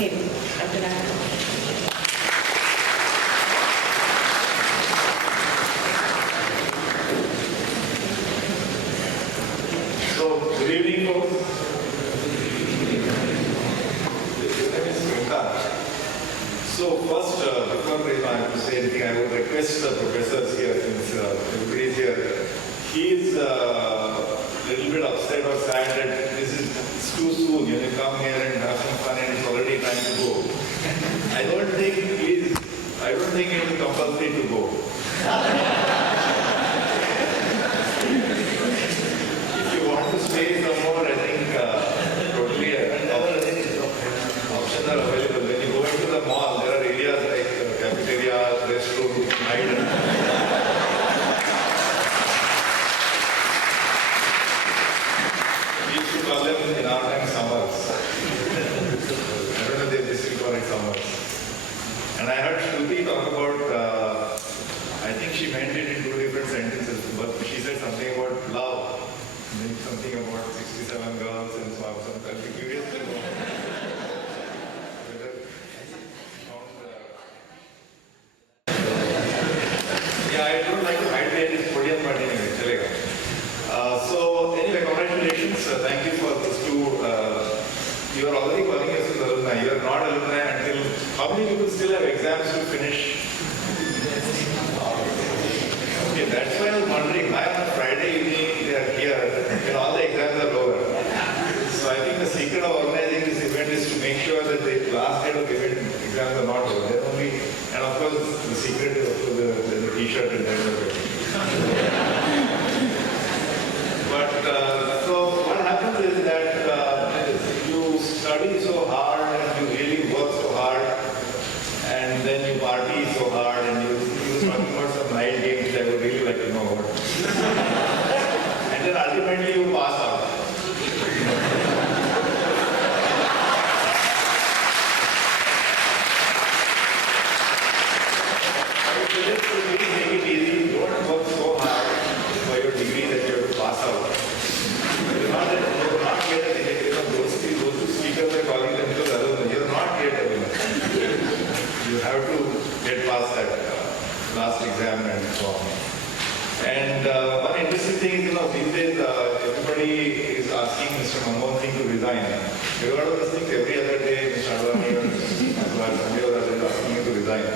him after that. So, good evening, folks. So, first, before I have to say anything, I would request the professors here, since everybody is here. He is a little bit upset or sad that this is too soon. You come here and have some fun, and it's already time to go. I don't think it is compulsory to go. To stay some more, I think totally options are available. When you go into the mall, there are areas like cafeterias, restrooms, night. We used to call them in our time summers. I don't know if they still call it summers. And I heard Shruti talk about, I think she meant it in two different sentences, but she said something about love. Something about 67 girls and so on. I'll be curious to know whether yeah, I don't like to hide behind this podium, but anyway, chalega. So anyway, congratulations. Thank you for these two. You are already calling yourself alumni. You are not alumni until how many people still have exams to finish? Okay, that's why I was wondering why on Friday evening they are here and all the exams are over. So I think the secret of organizing this event is to make sure that the last day of the event exams are not over. They're only, and of course the secret is the t-shirt and then the But so what happens is that you study so hard and you really work so hard and then you party so hard and you talking about some night games I would really like to know about. And then ultimately you pass out. So just to really make it easy, don't work so hard for your degree that you have to pass out. You're not yet a those two speakers are calling themselves alumni. You're not yet alumni. You have to get past that last exam and so on. And one interesting thing is, these days everybody is asking Mr. Manmohan Singh to resign. You heard of this thing every other day, Mr. Advani or somebody or other is asking him to resign.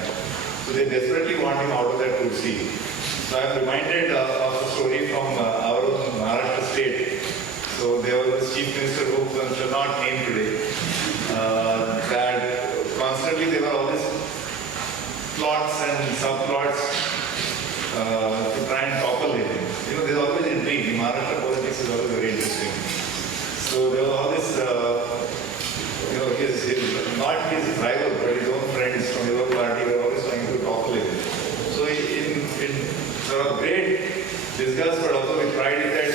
So they desperately want him out of that kursi. So I'm reminded of a story from our own Maharashtra state. So there was this chief minister who shall not name today, that constantly there were all these plots and subplots to try and topple him. There's always intrigue. Maharashtra politics is always very interesting. So there was all this, not his rival, but his own friends from his own party were always trying to topple him. So in sort of great disgust, but also with pride, he said,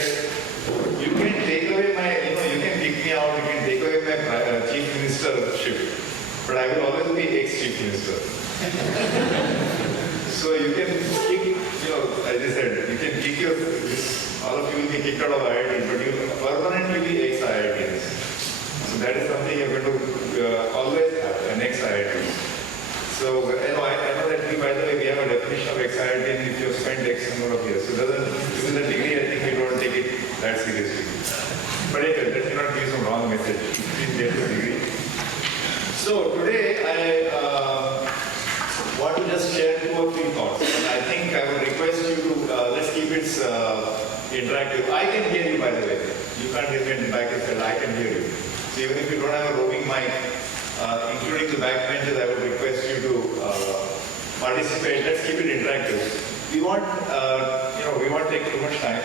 you can take away my, you can kick me out, you can take away my chief ministership, but I will always be ex-chief minister. So you can kick, as I said, you can kick all of you will be kicked out of IIT, but you permanently be ex-IITs. So that is something you're going to always have, an ex-IIT. So I know that by the way, we have a definition of ex-IIT if you have spent X number of years. So even the degree, I think we don't take it that seriously. But anyway, let me not give some wrong message. Please get the degree. So today I want to just share 2 or 3 thoughts. And I think I would request you to, let's keep it interactive. I can hear you, by the way. You can't hear me in the back, I can hear you. So even if you don't have a roaming mic, including the backbenches, I would request you to participate. Let's keep it interactive. We won't take too much time.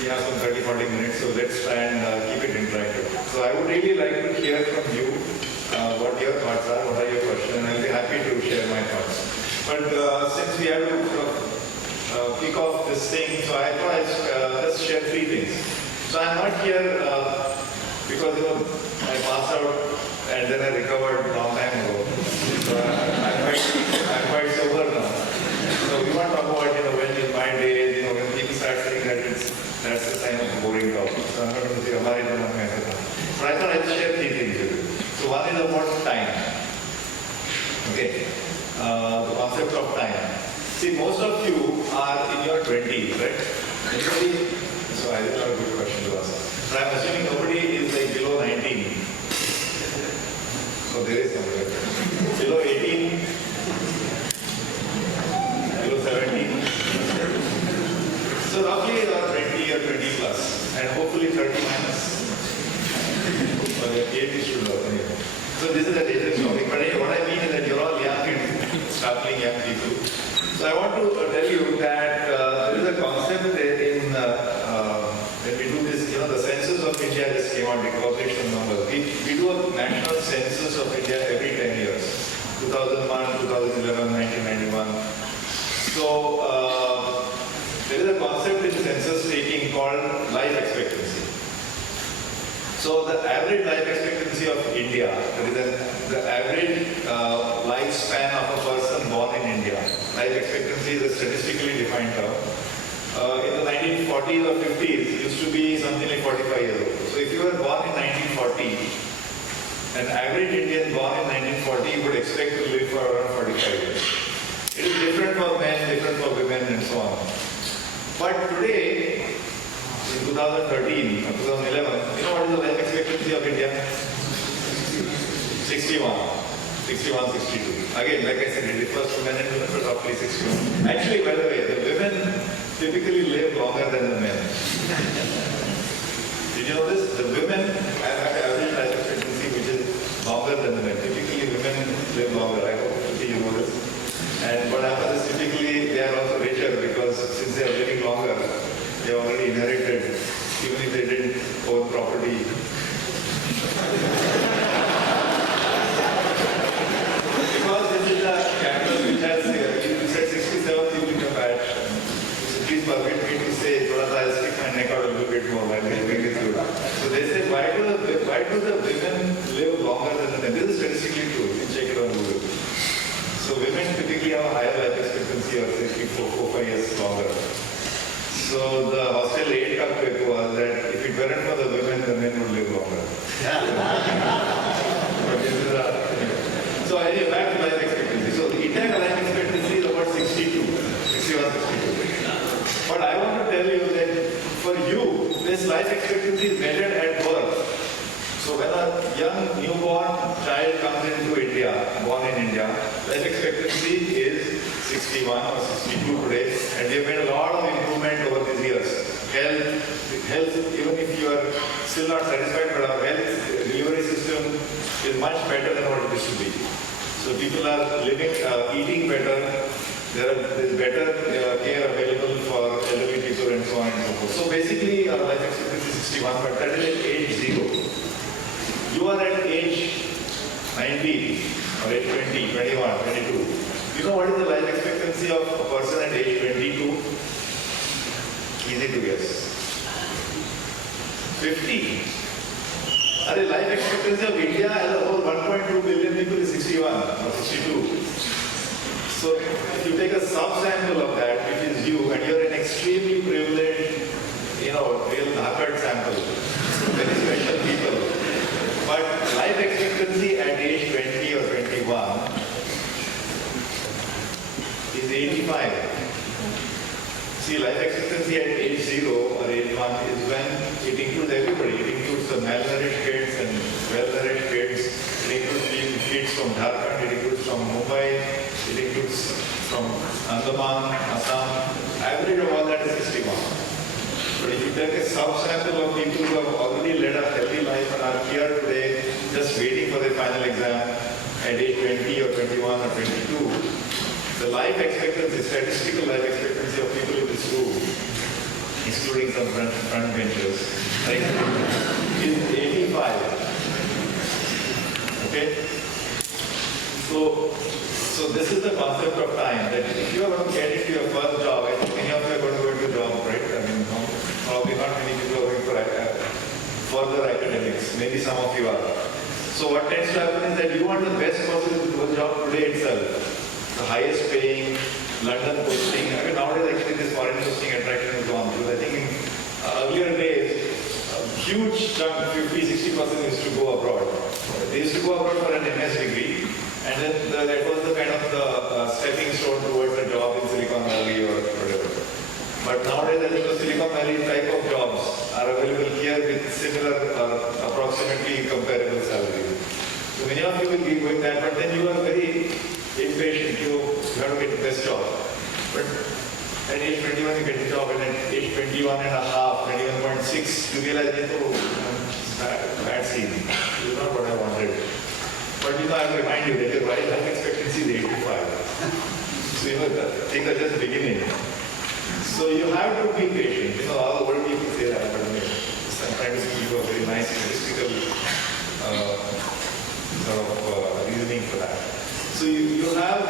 We have some 30-40 minutes, so let's try and keep it interactive. So I would really like to hear from you what your thoughts are, what are your questions, and I'll be happy to share my thoughts. But since we have to kick off this thing, so I thought I'd just share 3 things. So I'm not here because I passed out and then I recovered a long time ago. So I'm quite sober now. So we want to talk about when in my days, when people start saying that that's a sign of boring talk. So I'm not going to say but I thought I'd share 3 things. explain the concept of time. See, most of you are in your 20s, right? Anybody? So I didn't have a good question to ask. But I'm assuming nobody is like below 19. So there is somewhere. Below 18, below 17. So roughly around 20 or 20 plus, and hopefully 30 minus. Or the PhD student also. So this is a dangerous topic. But what I mean is that you're all young and startling young people. So I want to tell you that there is a concept there in when we do this, the census of India just came out, the population numbers. We do a national census of India every 10 years. 2001, 2011, 1991. So there is a concept in census taking called life expectancy. So the average life expectancy of India, that is the average lifespan of a person born in India. Life expectancy is a statistically defined term. In the 1940s or 50s, it used to be something like 45 years old. So if you were born in 1940, an average Indian born in 1940 would expect to live for around 45 years. It is different for men, different for women, and so on. But today, in 2013 or 2011, you know what is the life expectancy of India? 61, 62. Again, like I said, it differs for men and women, but roughly 61. Actually, by the way, the women typically live longer than the men. Did you know this? The women have an average life expectancy which is longer than the men. Typically, women live longer. I hope you know this. And what happens is typically they are also richer because since they are living longer, they already inherited, even if they didn't own property. Because this is a capital which has, you said 67, you will come back. So please permit me to say, I'll stick my neck out a little bit more while living is good. So they said, why do the women live longer than the men? This is statistically true. You can check it on Google. So women typically have a higher life expectancy of 4-5 years longer. So the hostel aid calculate was that if it weren't for the men would live longer. So anyway, back to life expectancy. So the Indian life expectancy is about 61, 62. But I want to tell you that for you, this life expectancy is measured at birth. So when a young newborn child comes into India, born in India, life expectancy is 61 or 62 today, and we have made a lot of improvement over these years. Health, even if you are still not satisfied, but our health delivery system is much better than what it used to be. So people are living, eating better, there is better care available for elderly people and so on and so forth. So basically our life expectancy is 61, but that is at age 0. You are at age 19 or age 20, 21, 22. You know what is the life expectancy of a person at age 22? Easy to guess. 50. The life expectancy of India as a whole, 1.2 billion people is 61 or 62. So if you take a subsample of that, which is you, and you're an extremely privileged, real Harvard sample, very special people. But life expectancy at age 20 or 21 is 85. See, life expectancy at age 0 or age 1 is when it includes everybody. It includes the malnourished kids and well-nourished kids. It includes kids from Jharkhand. It includes from Mumbai. It includes from Andaman, Assam. Average of all that is 61. But if you take a subsample of people who have already led a healthy life and are here today, just waiting for their final exam at age 20 or 21 or 22, the life expectancy, statistical life expectancy of people in this room, excluding some front benchers, right, is 85. Okay? So this is the concept of time, that if you are going to get into your first job, I think many of you are going to go into job, right? I mean, probably not many people are going for further academics. Maybe some of you are. So what tends to happen is that you want the best possible job today itself. The highest paying London posting. I mean, nowadays actually this foreign posting attraction is gone, because I think in earlier days, a huge chunk, 50-60% used to go abroad. They used to go abroad for an MS degree, and then that was the kind many of you will be going that, but then you are very impatient. You have to get the best job. But at age 21 you get the job, and at age 21 and a half, 21.6, you realize that, oh, bad scene. This is not what I wanted. But I have to remind you that your life expectancy is 85. So things are just beginning. So you have to be patient. All the old people say that, but I'm trying to give you a very nice statistical reasoning for that. So you have,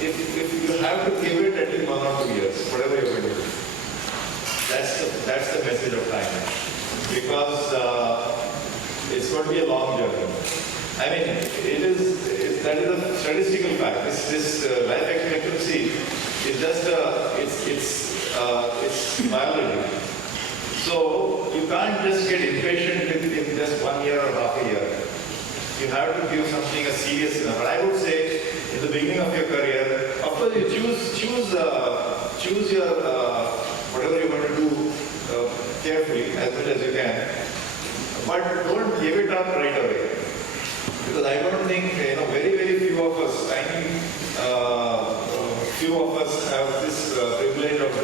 if you have to give it at least 1 or 2 years, whatever you're going to do. That's the message of time. Because it's going to be a long journey. I mean, that is a statistical fact. This life expectancy is just it's biology. So you can't just get impatient in just 1 year or half a year. You have to give something as serious enough. But I would say, in the beginning of your career, of course you choose your whatever you want to do carefully, as much as you can. But don't give it up right away. Because I don't think, very, very few of us, few of us have this privilege of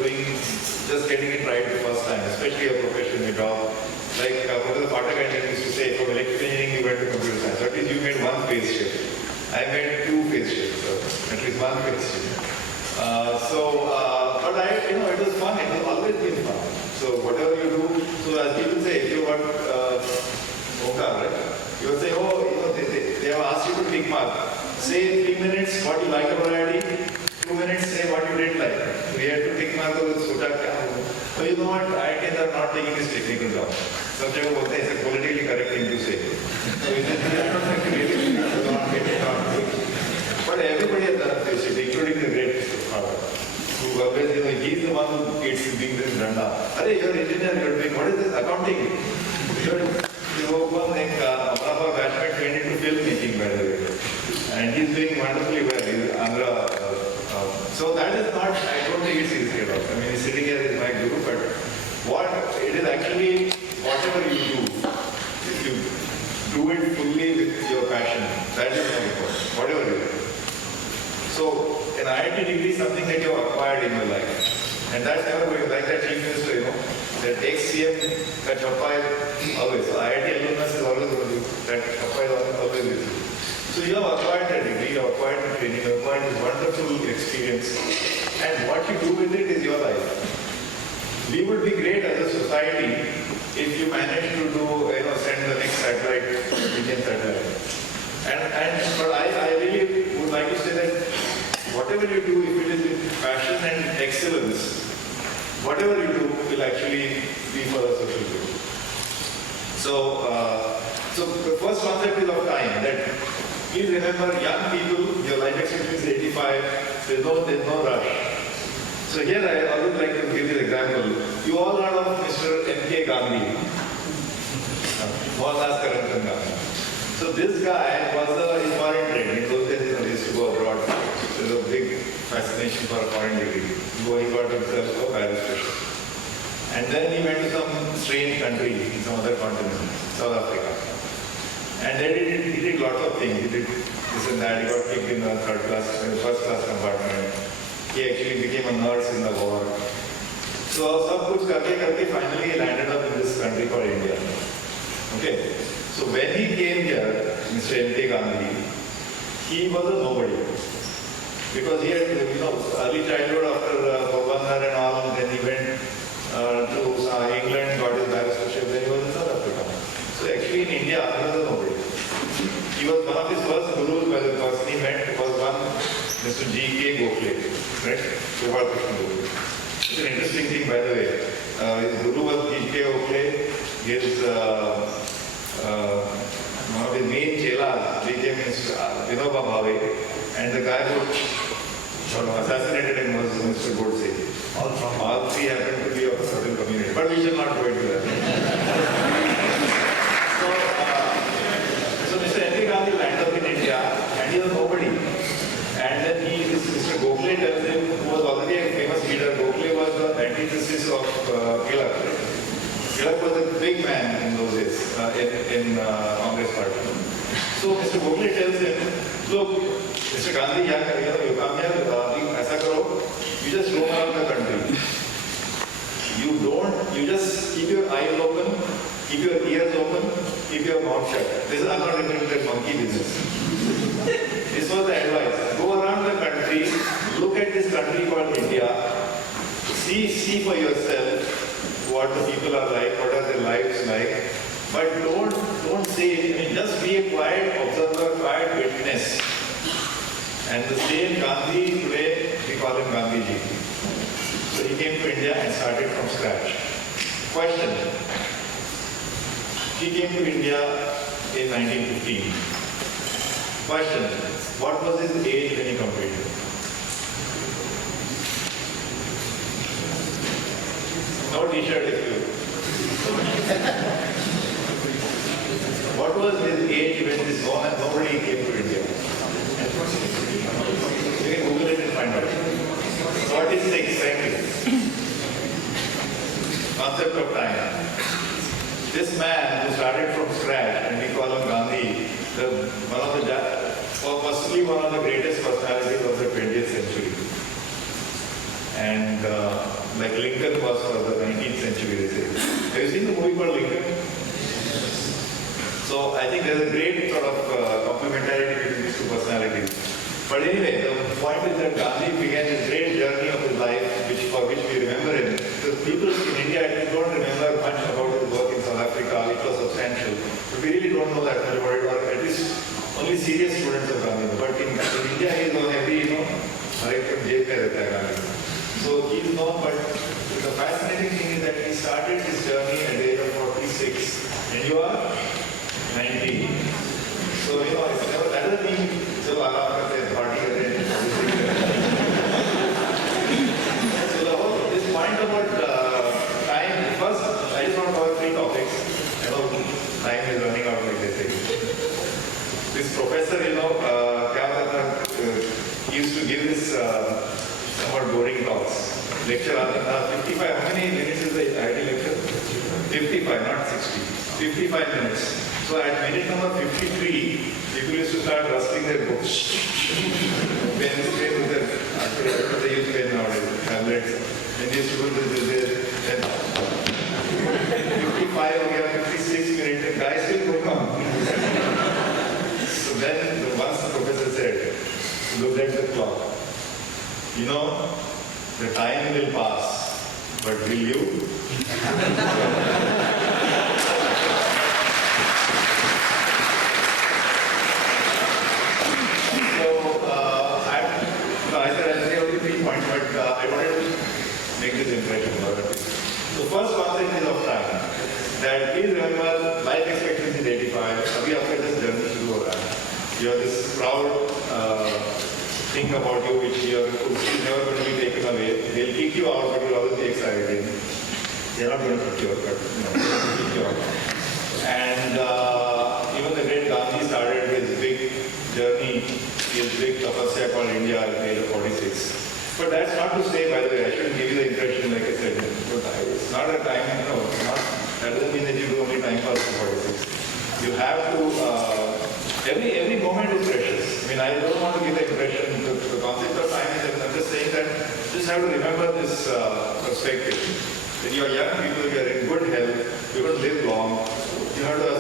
just getting it right the first time, especially a profession, a job. Like Professor Patak used to say, from electrical engineering you went to computer science. At least you made one phase shift. I made 2 phase shifts, so at least 1 phase shift. But it was fun. It has always been fun. So whatever you do, so as people say, if you got Omkar, right? You would say, they have asked you to tick mark. Say 3 minutes what you like about IT, 2 minutes say what you didn't like. We had to tick mark with Sotak. So you know what, IITs are not taking this technical job. Some people would say it's a politically correct thing to say. So it is really not get it on. But everybody has done this, including the great father. Who always, he's the one who gets being this randa. Hey, you're an engineer, you're doing, what is this? Accounting. You open like one of our batchmates went into filmmaking, by the way. And he's doing wonderfully well. So that is not, I don't think it's easy at all. I mean, he's sitting here as my guru, but it is actually whatever you do, if you do it fully with your passion, that is more important, whatever you do. So an IIT degree is something that you have acquired in your life. And that's never going, like that chief minister, that ex-CM, that chappa is always. So IIT alumnus is always going to do, that chappa is always with you. So you have acquired that degree, you have acquired the training, you have acquired this wonderful experience. And what you do with it is your life. We would be great as a society if you manage to send the next satellite, Indian satellite. But I really would like to say that whatever you do, if it is with passion and excellence, whatever you do will actually be for the social good. So the first concept is of time. That please remember, young people, your life expectancy is 85. There's no rush. So here I would like to give you an example. You all heard of Mr. M.K. Gandhi, Mohandas Karamchand Gandhi. So this guy was in foreign trade. In those days, he used to go abroad. There's a big fascination for a foreign degree. He got himself a barristership. And then he went to some strange country in some other continent, South Africa. And then he did lots of things. He did this and that. He got kicked in the first class compartment. He actually became a nurse in the war. So, sab kuch karte finally he landed up in this country called India. Okay. So when he came here, Mr. M.K. Gandhi, he was a nobody. Because he had, early childhood after Porbandar and all, then he went to England, got his barristership, then he was in South Africa. So actually in India, he was a nobody. He was one of his first gurus, by the person he met was one Mr. G.K. Gokhale, right? Gopal Krishna Gokhale. It's an interesting thing, by the way. His guru was G.K. Gokhale. His one of the main chelas became Vinoba Bhave, and the guy who assassinated him was Mr. Godse. All three happened to be of a certain community, but we shall not go into that. So Mr. M.K. Gandhi landed up in India, and he was nobody. And then Mr. Gokhale tells him, who was already a famous leader. Gokhale was the antithesis of Tilak. Tilak was a big man in those days in Congress party. So So Mr. Gokhale tells him, look, Mr. Gandhi, you come here, aisa karo, you just roam around the country. You just keep your eyes open, keep your ears open, keep your mouth shut. I'm not into that monkey business. This was the advice. Go around the country, look at this country called India, see for yourself what the people are like, what are their lives like. But don't say, just be a quiet observer, quiet witness. And the same Gandhi today, we call him Gandhiji. So he came to India and started from scratch. Question. He came to India in 1915. Question. What was his age when he completed? No t-shirt if you. What was his age when this nobody came to India? You can Google it and find out. 46, thank you. Concept of time. This man who started from scratch, and we call him Gandhi, possibly one of the greatest personalities of the 20th century. And like Lincoln was for the 19th century, they say. Have you seen the movie called Lincoln? So I think there's a great sort of complementarity between these two personalities. But anyway, the point is that Gandhi began his great journey of his life, for which we remember him. The people in India don't remember much about his work in South Africa. It was substantial. But we really don't know that much about it, or at least only serious students of Gandhi. But in India, he is on every, jail mein rehta hai Gandhi. So he is known, but the fascinating thing is that he started his journey at the age of 46. And you are 19. So, it's never, that doesn't mean, so party So the whole, this point about time, first, I just want to cover 3 topics. I know time is running out like they say. This professor, he used to give this somewhat boring talks. Lecture, 55, how many minutes is the IIT lecture? 55, not 60. 55 minutes. So at minute number 53, people used to start rustling their books. Pens, after they use pen nowadays, tablets. And they used to do this, then 55 or 56 minutes, the guy still going on. So then once the professor said, look at the clock. The time will pass, but will you? I said I'll say only 3 points, but I wanted to make this impression. The first concept is of time. That please remember, life expectancy is 85. Abhi aapka just journey shuru ho raha hai. You have this proud thing about you which is never going to be taken away. They'll kick you out, but you'll always be excited. They're not going to kick you out, but they'll kick you out. And even the great Gandhi started his big journey, his big tapasya called India at the age of 46. But that's not to say, by the way, I shouldn't give you the impression, like I said, it's not a time, that doesn't mean that you do only time pass for 46. You have to, every moment is precious. I don't want to give the impression, the concept of time is, I'm just saying that you just have to remember this perspective. When you are young people, you are in good health, you're going to live long, you have to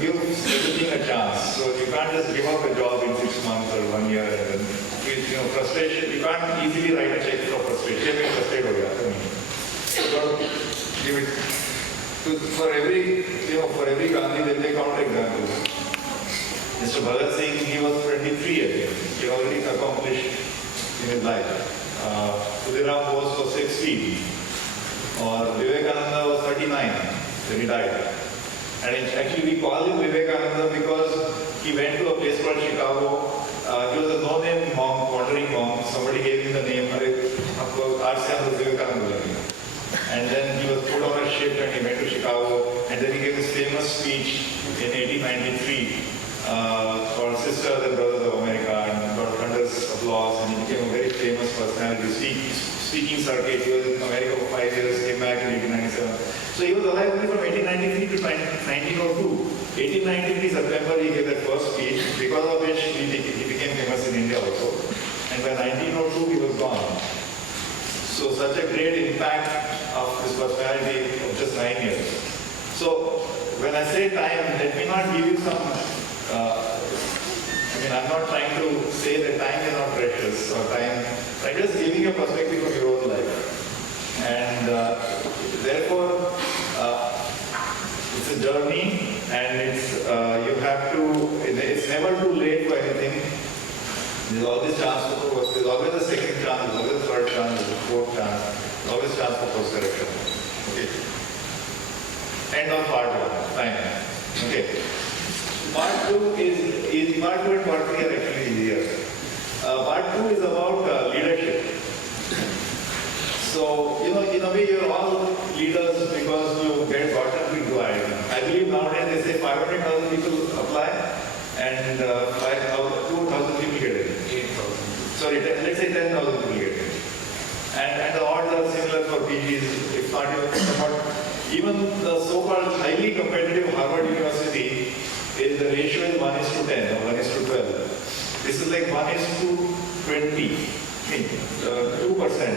give everything a chance. So you can't just give up a job in 6 months or 1 year and then, frustration, you can't easily write a check for frustration. You're frustrated over that. You got to give it. For every Gandhi, there will be a counter-example. Mr. Bhagat Singh, he was 23 again. He already accomplished in his life. Khudiram Bose was 16. Or Vivekananda was 39 when he died. And actually we call him Vivekananda because he went to a place called Chicago. He was a no-name monk, wandering monk. Somebody gave him the name, Vivekananda. And then he was put on a ship and he went to Chicago. And then he gave this famous speech in 1893 called Sisters and Brothers of America, and got thunderous applause, and he became a very famous personality. Speaking circuit, he was in America for 5 years, came back in 1897. So he was alive only from 1893 to 1902. 1893 September he gave that first speech, and by 1902 he was gone. So such a great impact of his personality of just 9 years. So when I say time, let me not give you some, I'm not trying to say that time is not precious or time, I'm just giving you a perspective of your own life. And therefore, it's a journey, and it's you have to, it's never too late for anything. There's always chance for, there's always a second chance, there's always a third chance, there's a fourth chance, there's always chance for course correction. Okay. End of part 1, time. Okay. Part 2 is part 2 and part 3 are actually easier. Part 2 is about leadership. So, in a way you're all leaders because you get gotten into IIT. I believe nowadays they say 500,000 people apply and 2,000 people get it. 8,000. Sorry, let's say 10,000 people get it. And the odds are similar for PGs, if not even the so-called highly competitive Harvard University is the ratio is 1:10 or 1:12. This is like 1:20, 2%.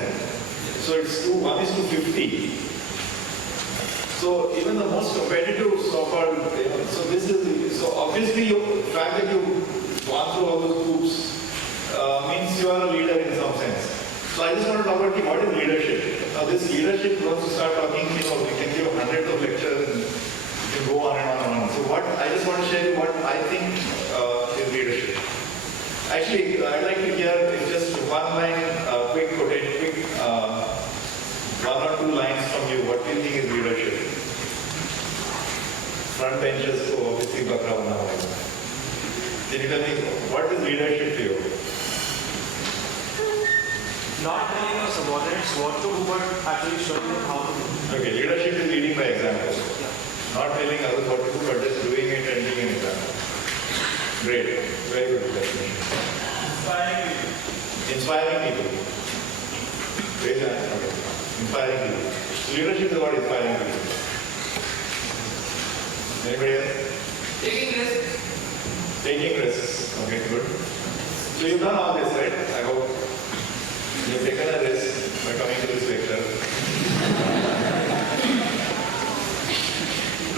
So it's 1:50. So even the most competitive so-called, so obviously the fact that you've gone through all those hoops means you are a leader in some sense. So I just want to talk about what is leadership. Now this leadership, once you start talking, we can give hundreds of lectures and you can go on and on and on. So I just want to share what I think is leadership. Actually, I'd like to hear just one line, quick quotation, one or two lines from you. What do you think is leadership? Front benchers, so obviously Bakra now. Can you tell me what is leadership to you? Not telling your subordinates what to do, but actually showing them how to do. Okay, leadership is leading by example. Yeah. Not telling others what to do, but just doing it and being an example. Great, very good definition. Inspiring people. Inspiring people. Great answer. Okay. Inspiring people. So leadership is about inspiring people. Anybody else? Taking risks. Taking risks. Okay, good. So you've done all this, right? I hope. You've taken a risk by coming to this lecture.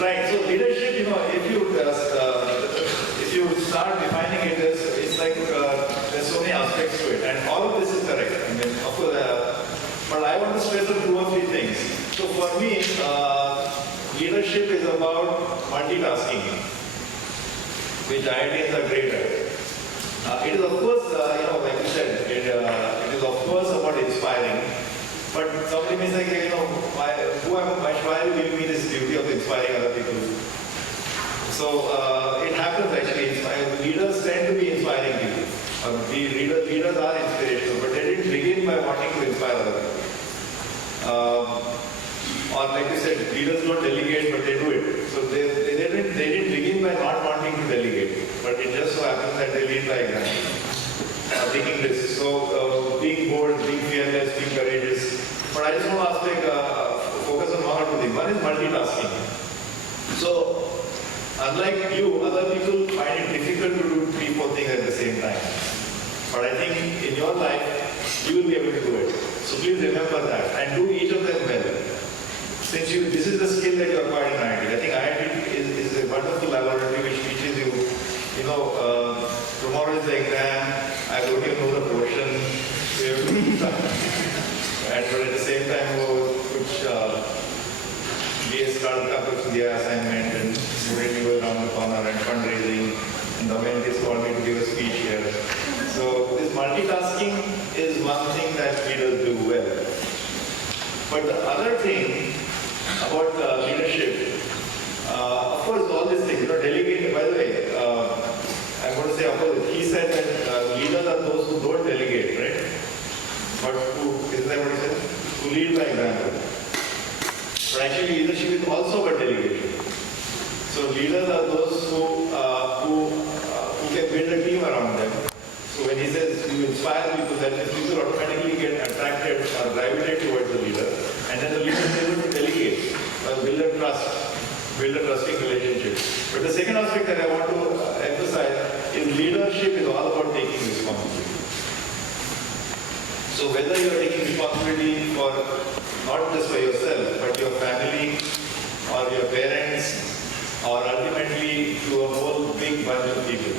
Right, so leadership, if you start defining it, it's like there's so many aspects to it, and all of this is correct. Of course, but I want to stress on 2 or 3 things. So for me, leadership is about multitasking, which IITs are great at. It is of course, like you said, it is of course about inspiring. But somebody may say, why are you giving me this duty of inspiring other people? So it happens actually. Leaders tend to be inspiring people. Leaders are inspirational, but they didn't begin by wanting to inspire other people. Or like you said, leaders don't delegate, but they do it. So they didn't begin by not wanting to delegate, but it just so happens that they lead by example. Taking risks. So being bold, being fearless, being courageous. But I just want to focus on 1 or 2 things. One is multitasking. So unlike you, other people find it difficult to do 3, 4 things at the same time. But I think in your life, you will be able to do it. So please remember that and do each of them well. Since this is the skill that you acquired in IIT. I think IIT is a wonderful laboratory which teaches you, tomorrow is the exam, I don't even know the portion, and but at the same time, which BS card comes to the assignment and moving you around the corner and fundraising, and the mentors called me to give a speech here. So this multitasking is one thing that leaders do well. But the other thing about leadership, of course, all these things, delegate, by the way, I'm going to say opposite. He said that leaders are those who don't delegate, right? But isn't that what he said? Who lead by example. But actually, leadership is also about delegation. So leaders are those who can build a team around them. So when he says you inspire people, that means people automatically get attracted or gravitate towards the leader, and then the leader is able to delegate, build a trusting relationship. But the second aspect that I want to emphasize is leadership is all about taking responsibility. So whether you are taking responsibility for not just for yourself, but your family or your parents, or ultimately to a whole big bunch of people.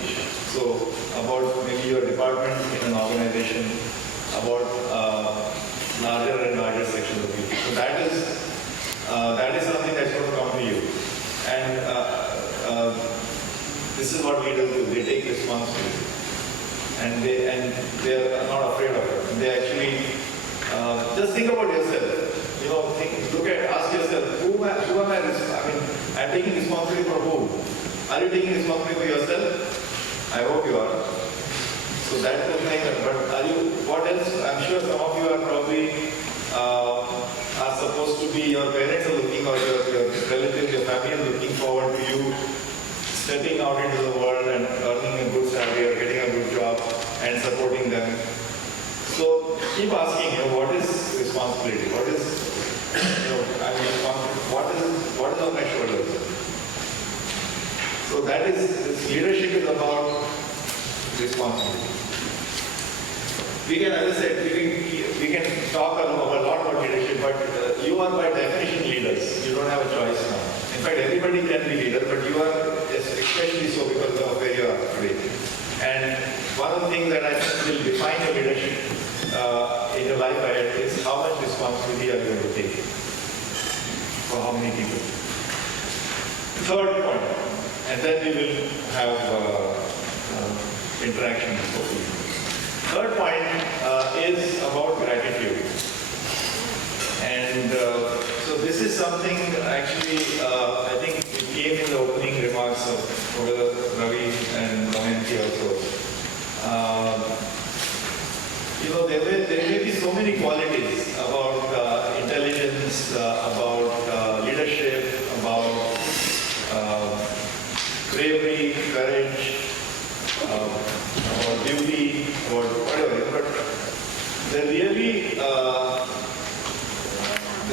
So about maybe your department in an organization, about larger and larger sections of people. So that is something that's going to come to you. And this is what leaders do. They take responsibility, and they are not afraid of it. And they actually just think about yourself. You know, ask yourself, who am I? I mean, I'm taking responsibility for whom? Are you taking responsibility for yourself? I hope you are. So that's the thing. But are you? What else? I'm sure some of you are probably are supposed to be, your parents are looking, or your relatives, your family are looking forward to you stepping out into the world and earning a good salary or getting a good job and supporting them. So keep asking, what is responsibility? What is, what is on my shoulders? So that is, this leadership is about responsibility. We can, as I said, we can talk a lot about leadership, but you are by definition leaders. You don't have a choice now. In fact, everybody can be leader, but you are especially so because of where you are today. And one of the things that I think will define your leadership in your life ahead is how much responsibility are you going to take for how many people. Third point, and then we will have interaction hopefully. Third point is about gratitude. And so this is something actually, I think it came in the opening remarks of Ravi and Damayanti also. There may be so many qualities about intelligence, about leadership, about bravery, courage, about beauty, about whatever. But the really,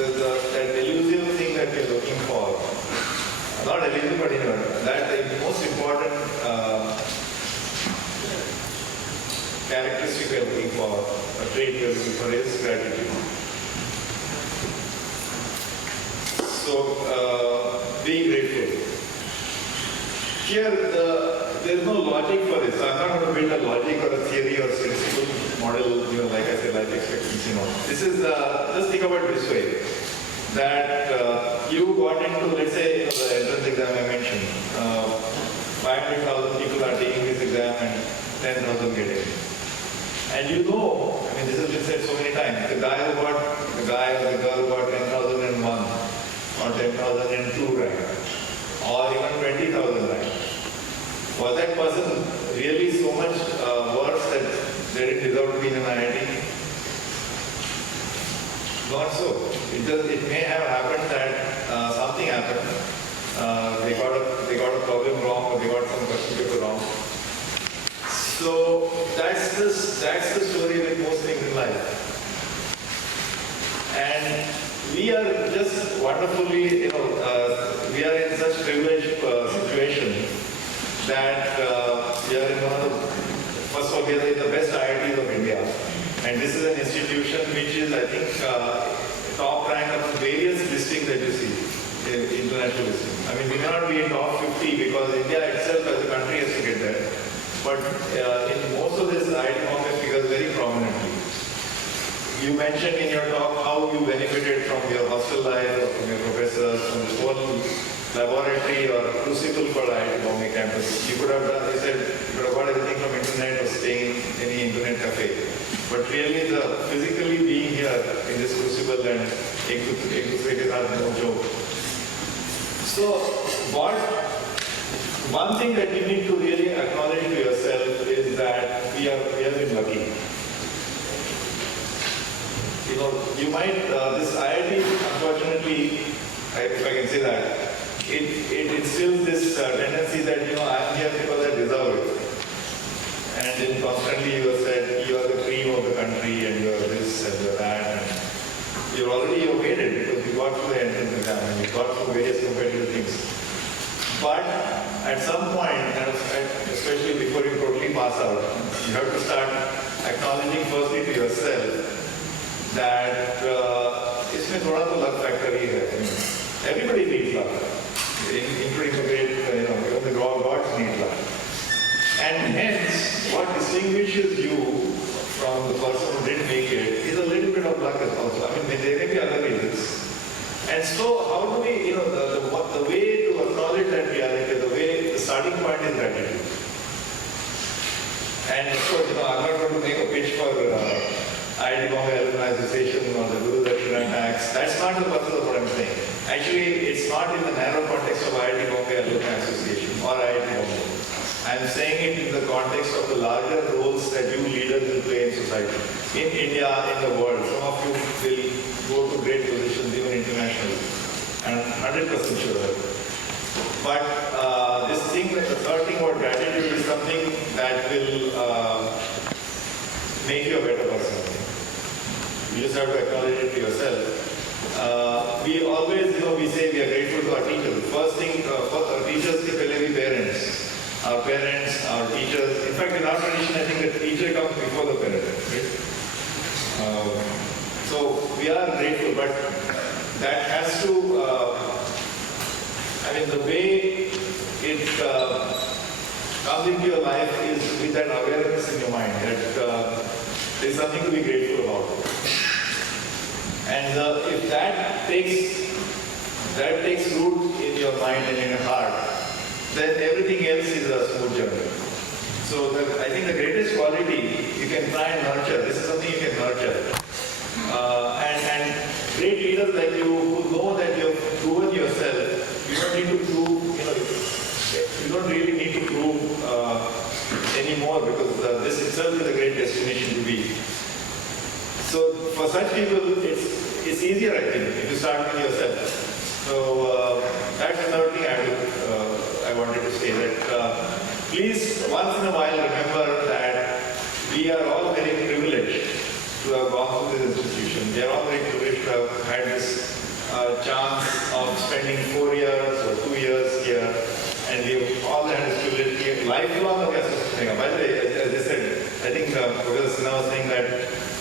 that elusive thing that we're looking for, not elusive, but that the most important characteristic we're looking for, a trait we're looking for is gratitude. So, being grateful. Here, there's no logic for this. I'm not going to build a logic or a theory or statistical model, like I said, life expectancy. This is, just think about it this way, that you got into, let's say, the entrance exam I mentioned. 500,000 people are taking this exam and 10,000 get in. And this has been said so many times, the guy or the girl got 10,001 or 10,002 rank, or even 20,000 rank. Was that person really so much worse that they didn't deserve to be in an IIT? Not so. It may have happened that something happened. They got a problem wrong, or they got some question paper wrong. So that's the story with most things in life. And we are just wonderfully, we are in such privileged situation that we are in one of the, first of all, we are in the best IITs of India. And this is an institution which is, I think, top rank among various listings that you see, international listings. I mean, we may not be in top 50 because India itself as a country has to get there. But in most of this, IIT Bombay figures very prominently. You mentioned in your talk how you benefited from your hostel life, or from your professors, from this whole laboratory or crucible called IIT Bombay campus. You could have done, you said, you could have got everything from internet or staying in any internet cafe. But really, the physically being here in this crucible and executive are no joke. So, one thing that you need to really acknowledge to yourself is that we have been lucky. You might, this IIT, unfortunately, if I can say that, it instills this tendency that, I'm here because I deserve it. And then constantly you are said, you are the cream of the country, and you are this and you are that. And you're already made it because you got through the entrance exam and you got through various competitive things. But at some point, and especially before you totally pass out, you have to start acknowledging firstly to yourself that इसमें थोड़ा तो luck factor ही है. Everybody needs luck, including the great, even the gods need luck. And hence, what distinguishes you from the person who didn't make it is a little bit of luck also. I mean, there may be other reasons. And so, how do we, the way to acknowledge that reality, the starting point is gratitude. And of course, I'm not going to make a pitch for IIT Bombay Alumni Association or the Guru Dakshina tax. That's not the purpose of what I'm saying. Actually, it's not in the narrow context of IIT Bombay Alumni Association or IIT Bombay. I'm saying it in the context of the larger roles that you leaders will play in society. In India, in the world, some of you will go to great positions, even internationally. I'm 100% sure of it. But this thing, the third thing about gratitude is something that will make you a better person. You just have to acknowledge it to yourself. We always, we say we are grateful to our teachers. First thing, our teachers ke pehle bhi parents. Our parents, our teachers. In fact, in our tradition, I think the teacher comes before the parent. Right? So we are grateful, but that has to, the way it comes into your life is with that awareness in your mind that there's something to be grateful about. And if that takes root in your mind and in your heart, then everything else is a smooth journey. So I think the greatest quality you can try and nurture, this is something you can nurture. And great leaders like you who know that you have proven yourself, you don't need to prove, you don't really need to prove anymore because this itself is a great destination to be. So for such people, it's easier, I think, if you start with yourself. So that's another thing I wanted to say that please once in a while remember that we are all very privileged to have gone through this institution. We are all very privileged to have had this chance of spending 4 years or 2 years here, and we've all had this privilege lifelong. By the way, as I said, I think Professor Sinha was saying that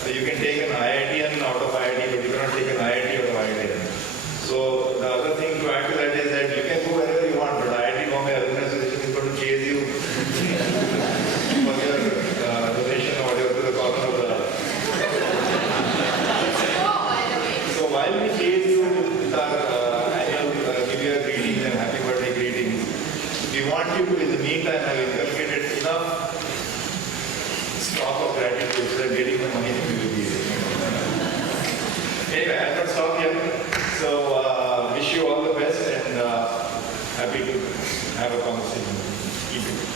you can take an IITian out of IIT, but you cannot take an IIT out of IITian. So the other thing to add to that is that you can go wherever you want, but IIT Bombay Alumni Association is going to chase you for your donation or whatever to the corner of the. So while we chase you with our annual New Year greetings and happy birthday greetings, we want you to, in the meantime, have inculcated enough stock of gratitude so that getting the money to be easy. Anyway, I'm not stop here. So wish you all the best and happy to have a conversation. Keep it.